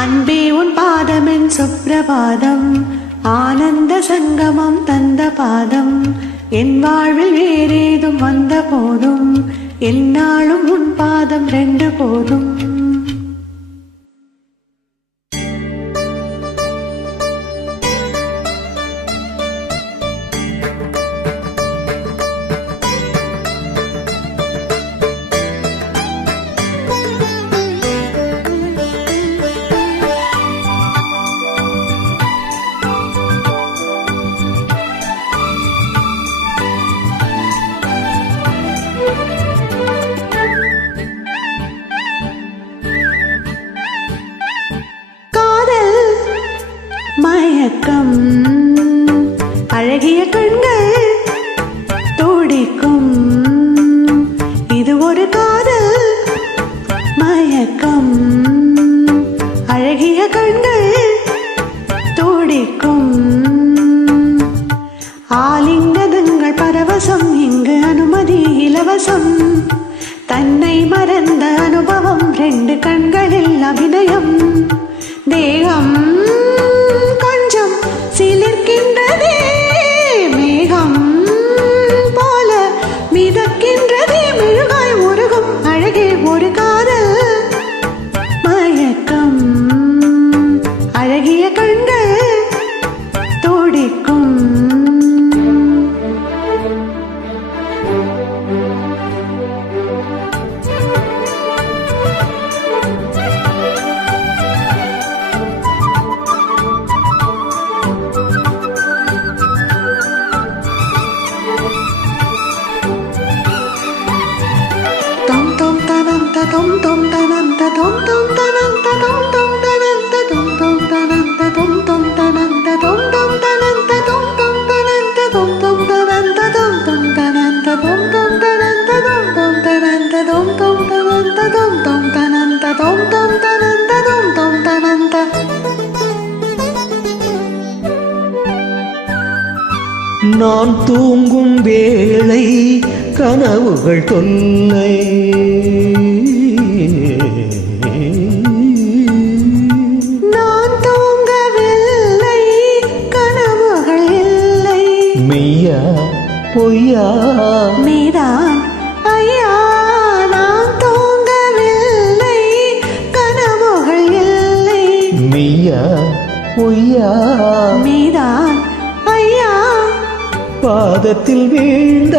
அன்பே உன் பாதமென் சுப்பிரபாதம், ஆனந்த சங்கமம் தந்த பாதம். என் வாழ்வில் வேறேதும் வந்த போதும், எந்நாளும் உன் பாதம் ரெண்டு போதும். மயக்கம் அழகிய கண்கள் துடிக்கும், இது ஒரு காதல் மயக்கம். அழகிய கண்கள் துடிக்கும், ஆலிங்கதங்கள் பரவசம், இங்கு அனுமதி இலவசம். தன்னை மறந்த அனுபவம், ரெண்டு கண்களில் அபிநயம். தேகம் கொஞ்சம் சிலிர்க்கின்றதே, மேகம் போல மிதக்கின்றதே. மெழுகாய் உருகும் அழகே ஒரு காதல் மயக்கம். அழகிய கண்கள் துடிக்கும். Tom tom tananta tom tom tananta tom tom tananta tom tom tananta tom tom tananta tom tom tananta tom tom tananta tom tom tananta tom tom tananta tom tom tananta tom tom tananta tom tom tananta tom tom tananta tom tom tananta tom tom tananta. நான் தூங்கும் வேளை கனவுகள் தொல்லை, நான் தூங்கவில்லை கனவுகள் இல்லை. மெய்யா பொய்யா நீதான் ஐயா, நான் தூங்கவில்லை கனவுகள் இல்லை. மெய்யா பொய்யா நீதான் ஐயா. பாதத்தில் வீழ்ந்த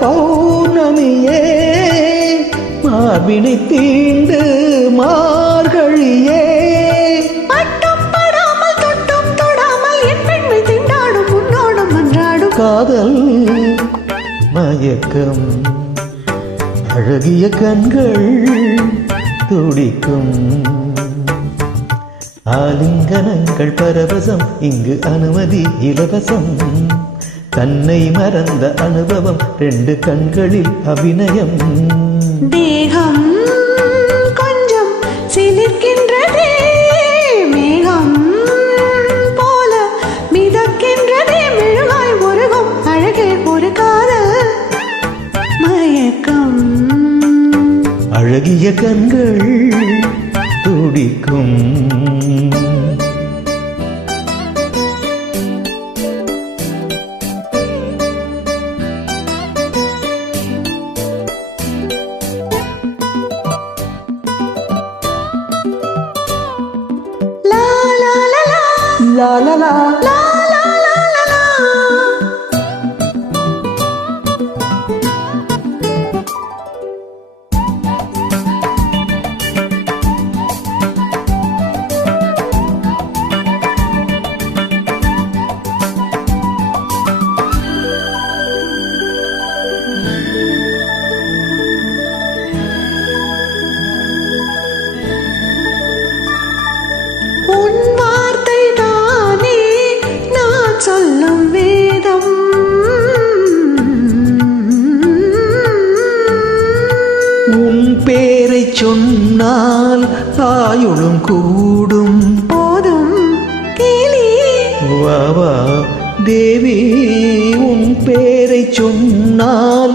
பௌர்ணமியே, மார்பினை தீண்டு மார்கழியே. பட்டம் படாமல் தொட்டும் தொடாமல் என் பெண்மை திண்டாடும் உன்னோடும் அன்றாடும் காதல் மயக்கம், அழகிய கண்கள் துடிக்கும், ஆலிங்கனங்கள் பரவசம், இங்கு அனுமதி இலவசம். தன்னை மறந்த அனுபவம், ரெண்டு கண்களில் அபிநயம். தேகம் கொஞ்சம் சிலிர்க்கின்றதே, மேகம் போல மிதக்கின்றதே. மெழுகாய் உருகும் அழகே ஒரு காதல் மயக்கம். அழகிய கண்கள் துடிக்கும். La la la La la la la la. உன் வார்த்தை தானே நான் சொல்லும் வேதம். உன் பேரை சொன்னால் ஆயுளும் கூடும். போதும் கேலி வாவா தேவி, உன் பேரை சொன்னால்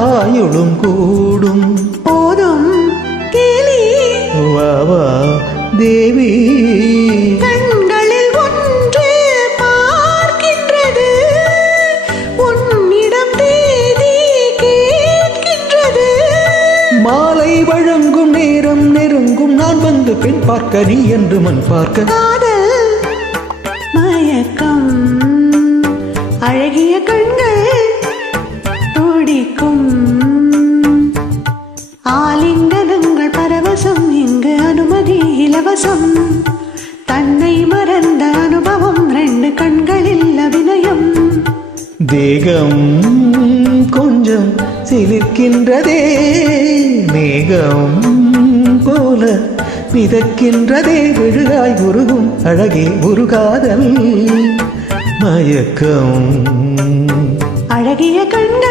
ஆயுளும் கூடும். போதும் கேலி வாவா தேவி கண்களில் ஒன்று பார்க்கின்றது, உன்னிடம் தேதி கேட்கின்றது. மாலை வழங்கும் நேரம் நெருங்கும், நான் வந்து பெண் பார்க்க நீ என்று மண் பார்க்க. காதல் மயக்கம், அழகிய கண்கள் துடிக்கும், ஆலிங்கனங்கள் பரவசம், இங்கு அனுமதி இலவசம். தன்னை மறந்த அனுபவம், 2 கண்களில் அபிநயம். தேகம் கொஞ்சம் சிலிர்க்கின்றதே, மேகம் போல மிதக்கின்றதே, விழுகாய் உருகும் அழகே ஒரு காதல் மயக்கம். அழகிய கண்கள்